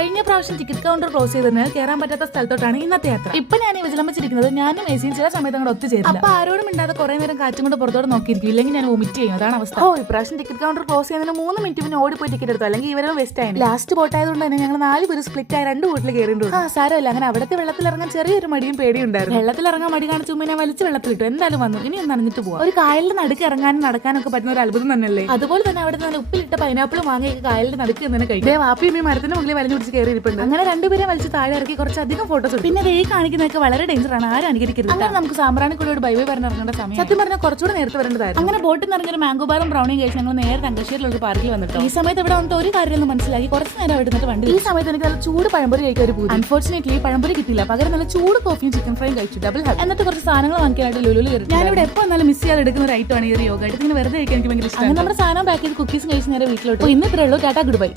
കഴിഞ്ഞ പ്രാവശ്യം ticket counter close ചെയ്തതിന് കയറാൻ പറ്റാത്ത സ്ഥലത്തോട്ടാണ് ഇന്നത്തെ യാത്ര. ഇപ്പൊ ഞാൻ ഈ വിചലമിച്ചിരിക്കുന്നത് ഞാനും മേസിയും ചില സമയത്ത് അങ്ങോട്ട് ഒത്തുചേരില്ല. അപ്പൊ ആരോടും ഇണ്ടാതെ കുറെ നേരം കാറ്റും കൊണ്ട് പുറത്തോട് നോക്കിയിരിക്കും, ഇല്ലെങ്കിൽ ഞാൻ വൊമിറ്റ് ചെയ്യും. അതാണ് അവസ്ഥ. ഇപ്രാവശ്യം ടിക്കറ്റ് കൗണ്ടർ ക്ലോസ് ചെയ്യുന്നതിന് 3 മിനിറ്റ് പിന്നെ ഓടിപ്പോയി ടിക്കറ്റ് എടുത്തു, അല്ലെങ്കിൽ ഇവരും വെസ്റ്റ് ആയി. ലാസ്റ്റ് ബോട്ടായതുകൊണ്ട് തന്നെ ഞങ്ങൾ 4 പേര് സ്പ്ലിറ്റ് ആയി 2 ബോട്ടിൽ കയറിയിട്ടുണ്ട്. സാരമില്ല, അങ്ങനെ അവിടത്തെ വെള്ളത്തിൽ ഇറങ്ങാൻ ചെറിയൊരു മടിയും പേടിയുണ്ടായിരുന്നു. വെള്ളത്തിൽ ഇറങ്ങാൻ മടി കാണിച്ചു പിന്നെ വലിച്ച് വെള്ളത്തിലിട്ടു. എന്തായാലും വന്നു, ഇനി ഒന്ന് നനഞ്ഞിട്ട് പോവാം. ഒരു കായലിന്റെ നടുക്ക് ഇറങ്ങാനും നടക്കാനൊക്കെ പറ്റുന്ന ഒരു അത്ഭുതം തന്നെയല്ലേ. അതുപോലെ തന്നെ അവിടെ നല്ല ഉപ്പിലിട്ട പൈനാപ്പിൾ വാങ്ങി കായലിന്റെ നടുക്ക് തന്നെ കഴിക്കും. വാപ്പിയും ഈ മരത്തിന്റെ മുകളിൽ വലിഞ്ഞു പിടിച്ച് കയറി ഇരിപ്പുണ്ട്. അങ്ങനെ 2 പേരെ വലിച്ച് താഴെ ഇറക്കി കുറച്ചധികം ഫോട്ടോസ് എടുത്തു. പിന്നെ ഈ കാണിക്കുന്നതൊക്കെ വളരെ ഡേഞ്ചർ ആണ്, ആരും അനുകരിക്കരുത്. അങ്ങനെ നമുക്ക് സാമ്പ്രാണിക്കുള്ളിയോട് ബൈ ബൈ പറഞ്ഞിറങ്ങേണ്ട സമയം. സത്യം പറഞ്ഞാൽ കുറച്ചുകൂടെ നേരത്തെ വരേണ്ടതായിരുന്നു. അങ്ങനെ ബോട്ടിൽ നിറഞ്ഞൊരു മാംഗോ ബാറും ബ്രൗണിയും കഴിച്ച് ഞങ്ങൾ നേരെ തങ്കശ്ശേരിയിലുള്ള ഒരു പാർക്കിൽ വന്നിട്ട് ഈ സമയത്ത് ഇവിടെ വന്നിട്ട് ഒരു കാര്യമൊന്നും മനസ്സിലാക്കി കുറച്ച് നേരം അവിടെ നിന്നിട്ട് വണ്ടി. ഈ സമയത്ത് എനിക്ക് നല്ല ചൂട് പഴംപൊരി കഴിക്കാൻ ഒരു പൂതി. അൺഫോർച്ചുനേറ്റ്ലി പഴംപൊരി കിട്ടില്ല, പകരം നല്ല ചൂട് കോഫിയും ചിക്കൻ ഫ്രൈയും കഴിച്ചു. Double happy. എന്നിട്ട് കുറച്ച് സാധനങ്ങൾ വാങ്ങിക്കാനായിട്ട് ലുലുവിൽ കയറി. ഞാനിവിടെ എപ്പോൾ വന്നാലും മിസ് ചെയ്യാതെ എടുക്കുന്ന ഒരു ഐറ്റമാണ് ഈ ഒരു യോഗ. ഇങ്ങനെ വെറുതെ കഴിക്കാൻ എനിക്ക് ഭയങ്കര ഇഷ്ടമാണ്. നമ്മുടെ സാധനം പാക്ക് ചെയ്ത് കുക്കീസും കഴിച്ച് നേരെ വീട്ടിലോട്ട്. ഇന്ന് ഇത്രേ ഉള്ളൂ. Tata, good bye.